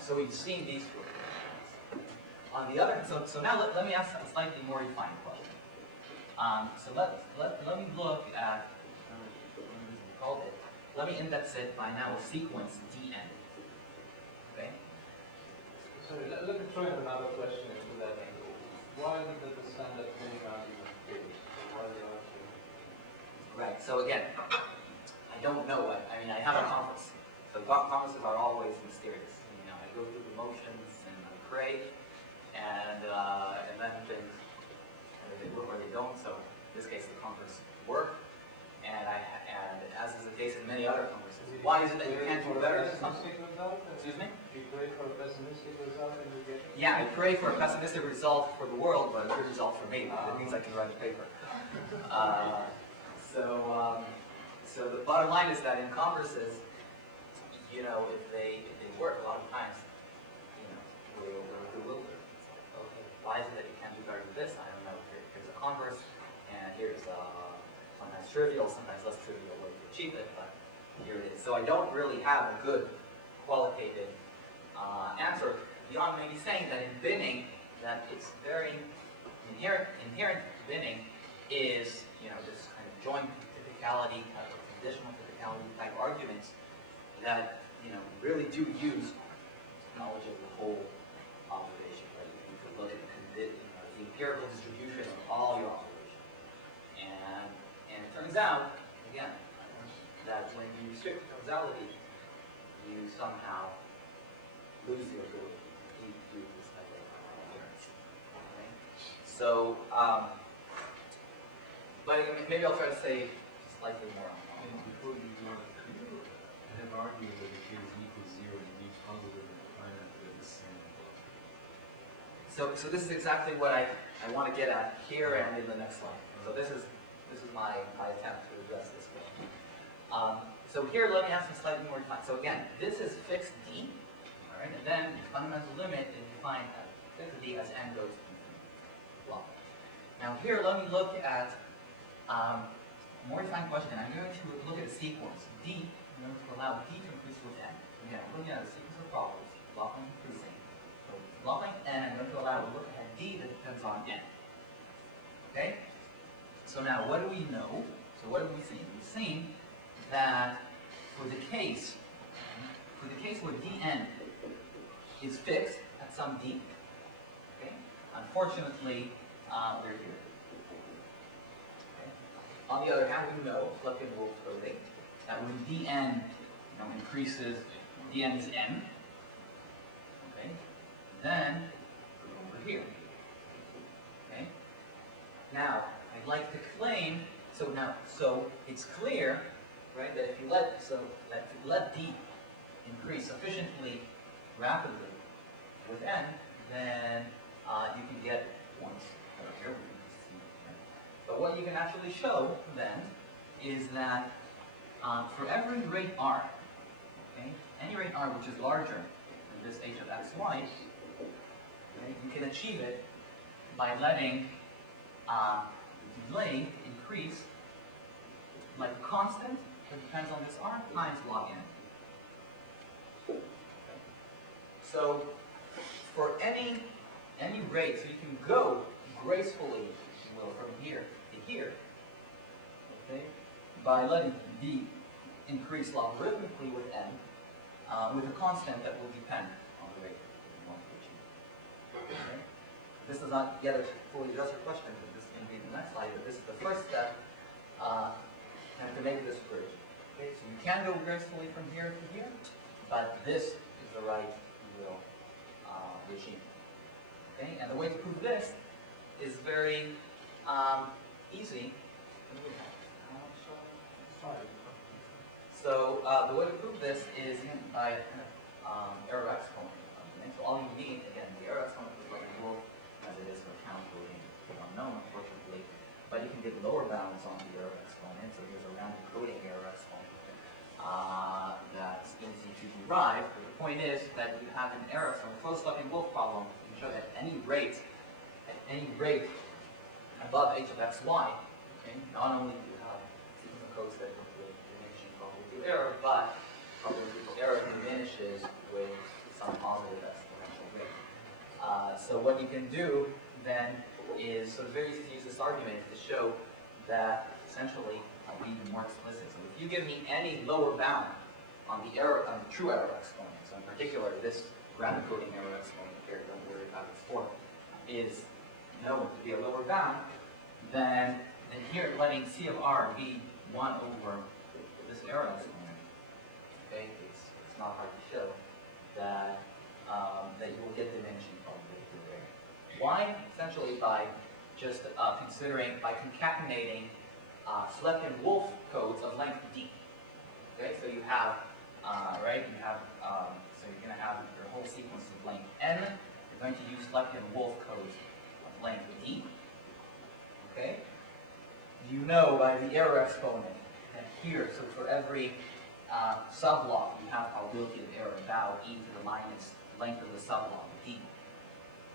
So we've seen these two. On the other, so now let me ask a slightly more defined question. So let me look at what we called it. Let me index it by now a sequence dn. Okay. Sorry, let me throw in another question into that. Why did the standard many argument fail? Why they are Right. So again, I I don't know. I mean, I have a compass. So compasses are always mysterious. You know, I go through the motions and I pray, and then things, either they work or they don't. So in this case, the compass worked, and as is the case in many other compasses. Why is it that you can't do better than something? Excuse me? You pray for a pessimistic result and you get it? Yeah, I pray for a pessimistic result for the world, but a good result for me. That means I can write a paper. So the bottom line is that in conferences, you know, if they work, a lot of times, you know, we're bewildered. It's like, okay, why is it that you can't do better than this? I don't know. Here's a converse, and here's sometimes trivial, sometimes less trivial way to achieve it, but here it is. So I don't really have a good qualitative answer beyond maybe saying that in binning, that it's very inherent binning is, you know, this kind of joint typicality, conditional typicality type arguments that, you know, really do use knowledge of the whole observation, right? You could look at the empirical distribution of all your observations. And it turns out, again, that when you restrict causality, you somehow lose your ability to do this type of appearance. Okay? So, but maybe I'll try to say slightly more. Before you go on, could you have argued that if k is equal to 0, you need positive and finite at the same level? So this is exactly what I want to get at here and in the next slide. So this is my attempt to address this question. So here, let me have some slightly more defined. So again, this is fixed d, all right, and then the fundamental limit is defined as fixed d as n goes to infinity. Well, now here, let me look at a more defined question. I'm going to look at a sequence. D, I'm going to allow D to increase with n. Again, I'm looking at a sequence of problems, log length increasing. So log length n, I'm going to allow a look ahead D that depends on n. Okay? So now, what do we know? So what have we seen? We've seen that for the case where dn is fixed at some d, okay? Unfortunately, we're here. Okay? On the other hand, we know, Fleck-Wolf coding, that when dn increases, dn is n, okay? Then over here. Okay? Now, I'd like to claim, so it's clear, right, that if you let d increase sufficiently rapidly with n, then you can get points that are here. But what you can actually show then is that for every rate r, okay, any rate r which is larger than this h of xy, okay, you can achieve it by letting the delay increase like a constant that depends on this r times log n. Okay. So for any rate, so you can go gracefully, if you will, from here to here, okay, by letting d increase logarithmically with n, with a constant that will depend on the rate that you want to achieve. Okay. This does not yet fully address your question, but this is going to be the next slide, but this is the first step to make this bridge. Okay, so you can go gracefully from here to here, but this is the right, regime. Okay, and the way to prove this is very easy. So the way to prove this is by a kind of error exponent. Okay? So all you need, again, the error exponent is like a rule as it is for count coding unknown, unfortunately, but you can get lower bounds on the error exponent. So here's a random coding error exponent that's easy to derive. But the point is that you have an error. So a closed Fleck-Wolf problem, you can show that at any rate above h of xy, okay, not only do you have sequence of codes that with diminishing probability of error, but probability of error diminishes with some positive exponential rate. So what you can do then is sort of very easy to use this argument to show that essentially I'll be even more explicit. So if you give me any lower bound on the true error exponent, so in particular this random coding error exponent here, don't worry about its form, is known to be a lower bound, then here letting C of R be 1 over this arrow exponent, okay, it's not hard to show that that you will get diminishing probability there. Why? Essentially by just by concatenating selected wolf codes of length d. Okay, so you have right, you have so you're going to have your whole sequence of length n. You're going to use selected wolf codes of length d. Okay, you know by the error exponent that here, so for every sublog, you have probability of error about e to the minus length of the sublog d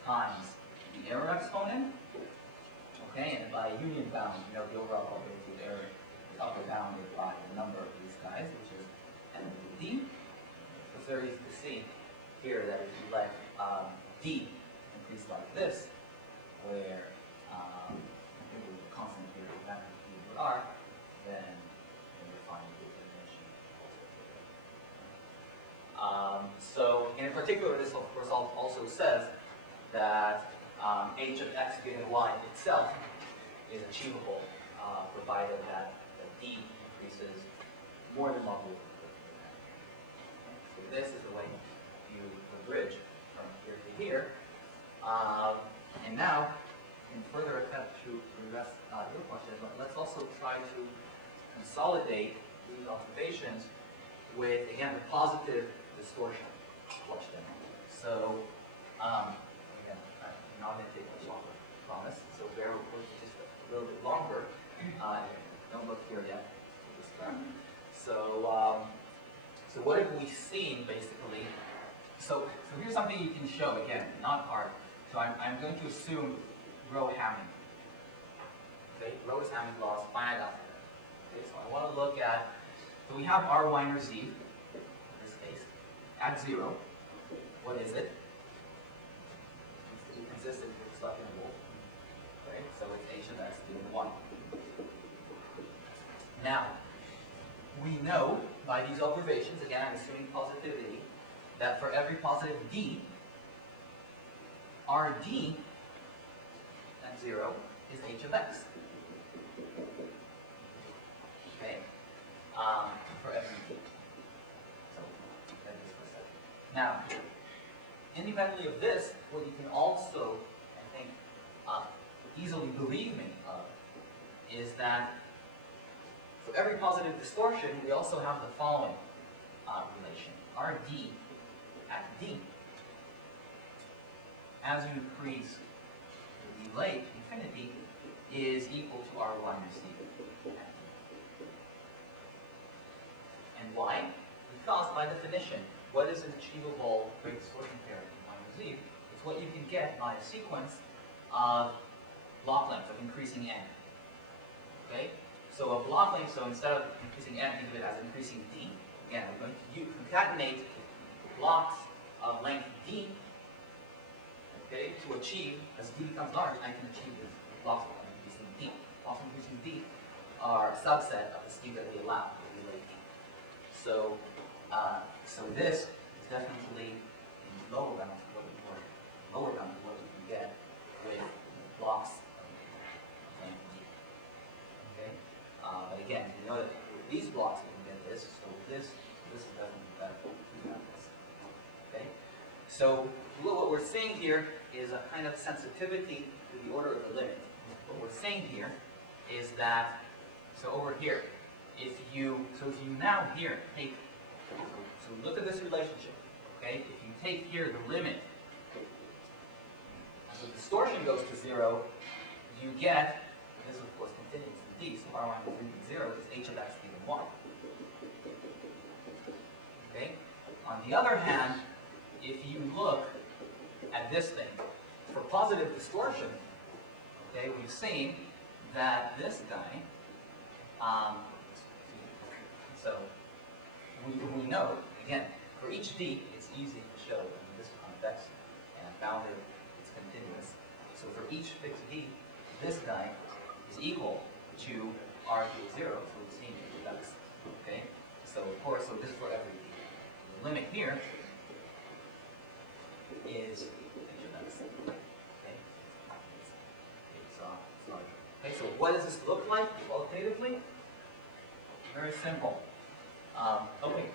times the error exponent. Okay, and by union bound, you know the overall probability of error is upper bounded by the number of these guys, which is n over d. So it's very easy to see here that if you let d increase like this, where the constant here is magnitude d over r, then you're finding the diminishing. So, in particular, this of course also says that h of x given y itself is achievable, provided that d increases more than log. So this is the way you bridge from here to here. And now, in further attempt to address your question, let's also try to consolidate these observations with, again, the positive distortion question. So, again, I'm not going to take much longer, I promise. So bear with me just a little bit longer. Don't look here yet. So, so what have we seen, basically? So here's something you can show, again, not hard. So I'm going to assume row Hamming. Okay, row is Hamming laws, finite alphabet. Okay, so I want to look at, so we have R minor Z, in this case, at 0. What is it? It's consistent with the selected wolf. Okay, so it's h of x being 1. Now, we know by these observations, again, I'm assuming positivity, that for every positive d, Rd at 0 is h of x. Okay? For every d. So, that is for second. Now, independently of this, what you can also, I think, easily believe me of, is that for every positive distortion, we also have the following relation. Rd at d, as you increase the delay to infinity, is equal to R minus Z at d. And why? Because by definition, what is an achievable great distortion pair in minus Z? It's what you can get by a sequence of block length of increasing n. Okay? So a block length, so instead of increasing n, think of it as increasing d. Again, we're going to concatenate blocks of length d, okay, to achieve, as d becomes large, I can achieve this blocks of increasing d. Blocks of increasing d are a subset of the speed that they allow, the delay d. So, so this is definitely lower bound to what we can get with blocks of length d. Okay, but again, you know that with these blocks we can get this. So this is definitely better. Okay, so what we're seeing here is a kind of sensitivity to the order of the limit. What we're saying here is that, so over here, if you now here take, so look at this relationship, okay? If you take here the limit, as the distortion goes to 0, you get, this of course continues to d, so R1 is 0 is h of x given 1. Okay? On the other hand, if you look at this thing, for positive distortion, okay, we've seen that this guy, so we know, again, for each d, it's easy to show in this context, and bounded, it's continuous. So for each fixed d, this guy is equal to r equals 0, so we've seen that's, okay? So of course, so this is for every d. The limit here is h of x. Okay? It's larger. Okay, so what does this look like qualitatively? Very simple. Okay,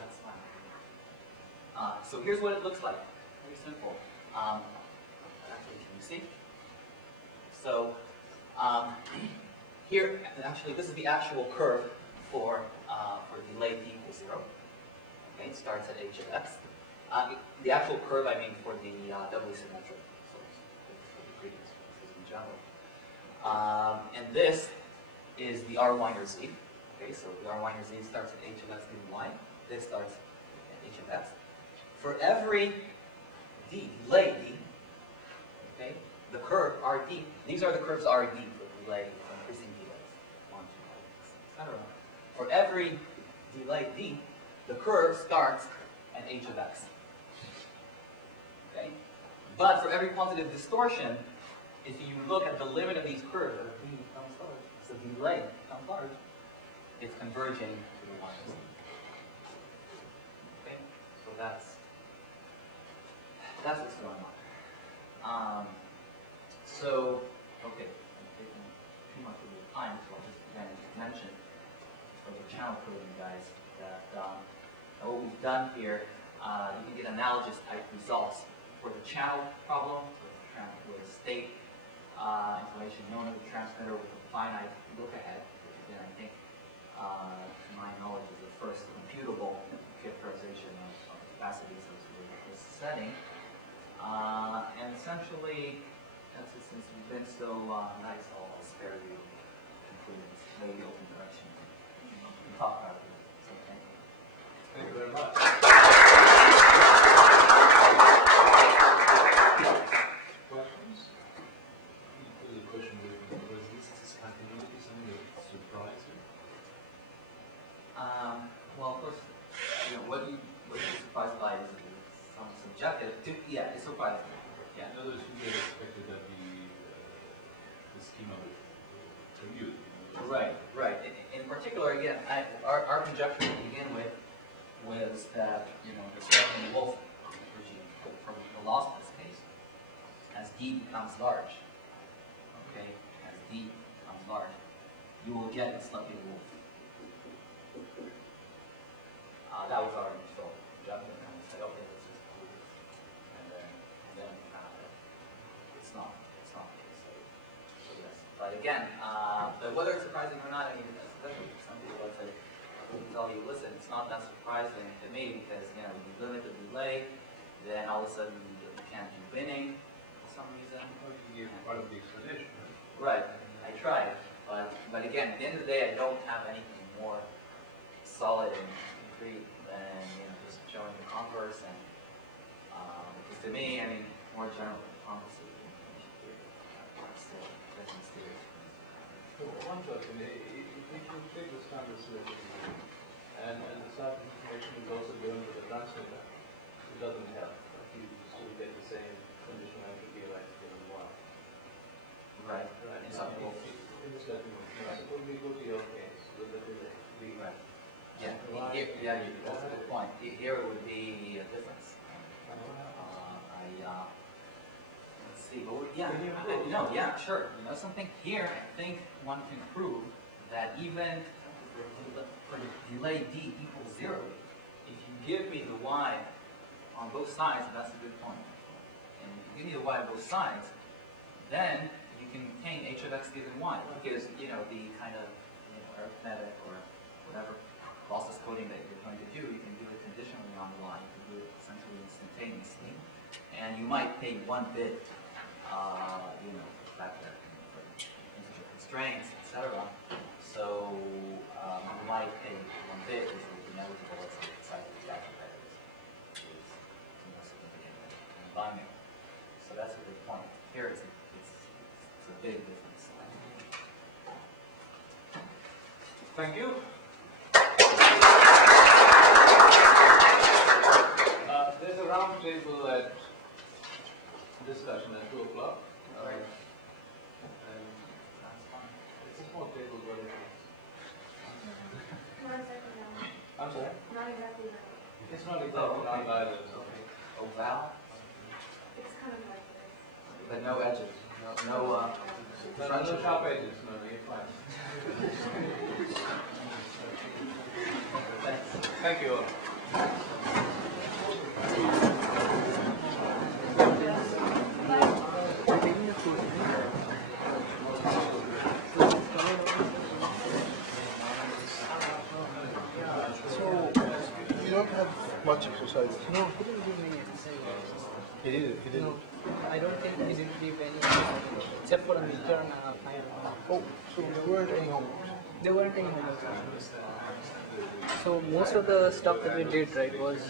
that's fine. So here's what it looks like. Very simple. Actually, can you see? So here, actually, this is the actual curve for delay d equals 0. Okay, it starts at h of x. The actual curve, I mean, for the doubly symmetric source, for the previous sources in general. And this is the R minor z. Okay, so the R minor z starts at h of x given y. This starts at h of x. For every d, delay d, okay, the curve rd, these are the curves rd for delay, increasing delays, 1, 2, 3, etc. For every delay d, the curve starts at h of x. Okay? But for every positive distortion, if you look at the limit of these curves, as d becomes large, so delay becomes large, it's converging to the y. Okay? So that's what's going on. So, okay, I'm taking too much of your time, so I'll just again mention for the channel coding guys that what we've done here, you can get analogous type results for the channel problem, with state information known as the transmitter with a finite look ahead, which again I think, to my knowledge, is the first computable characterization of the capacities of this setting. And essentially, since we've been so nice, I'll spare you conclusions. Maybe open direction. Talk about it. It's okay. Thank you very much. Questions? The question was this continuity something that surprised you? Well, of course, what are you surprised by is some subjective. Yeah, it's surprising. Yeah. In others, you had expected that the schema would commute. Right. In particular, again, our conjecture to begin with was that the Stephen-Wolf regime for the lossless case, as d becomes large, okay, as d becomes large, you will get a Stephen-Wolf. That was our initial conjecture, and we said, okay, let's just do this, and then it's not the case. So yes, but again, but whether it's surprising or not, I mean, that's some people would say, tell you, listen, it's not that surprising to me because you limit the delay, then all of a sudden you can't do binning for some reason. Well, you gave part of the explanation. Right, I tried, but again, at the end of the day, I don't have anything more solid and concrete than just showing the converse and because to me, I mean, more general converse is information theory. Still, business theory. So one question, if you take this conversation and the sort of information is also given to the transmitter, it doesn't help. You still get the same conditional entropy like given one. Right. In some people. Suppose we go to your case with the delay. Right. Yeah, that's a good point. Here it would be a difference. Let's see. Sure. Something here, I think one can prove that even for the delay d equals 0, if you give me the y on both sides, that's a good point. And if you give me the y on both sides, then you can obtain h of x given y, because the kind of arithmetic or whatever process coding that you're going to do, you can do it conditionally on y. You can do it essentially instantaneously, and you might take 1 bit, factor for integer constraints, etc. So you might take 1 bit, which would be negligible as the size of the factor pairs is more significant than binary. So that's a good point. Here it's a big difference. Thank you. There's a round table at discussion at 2 o'clock. Right. And That's fine. it's a small table, but it is. Not exactly that. I'm sorry? Not exactly that. It's not exactly round either. So. Oval, It's kind of like this. but no edges. No No sharp edges. No, you're fine. Thank Thank you all. So, you don't have much exercise. No, he didn't give many exercises. He didn't. No, I don't think he didn't give any exercises, except for a midterm and a final. Oh, so there weren't any homeworks. There weren't any homework. So most of the stuff that we did, right, was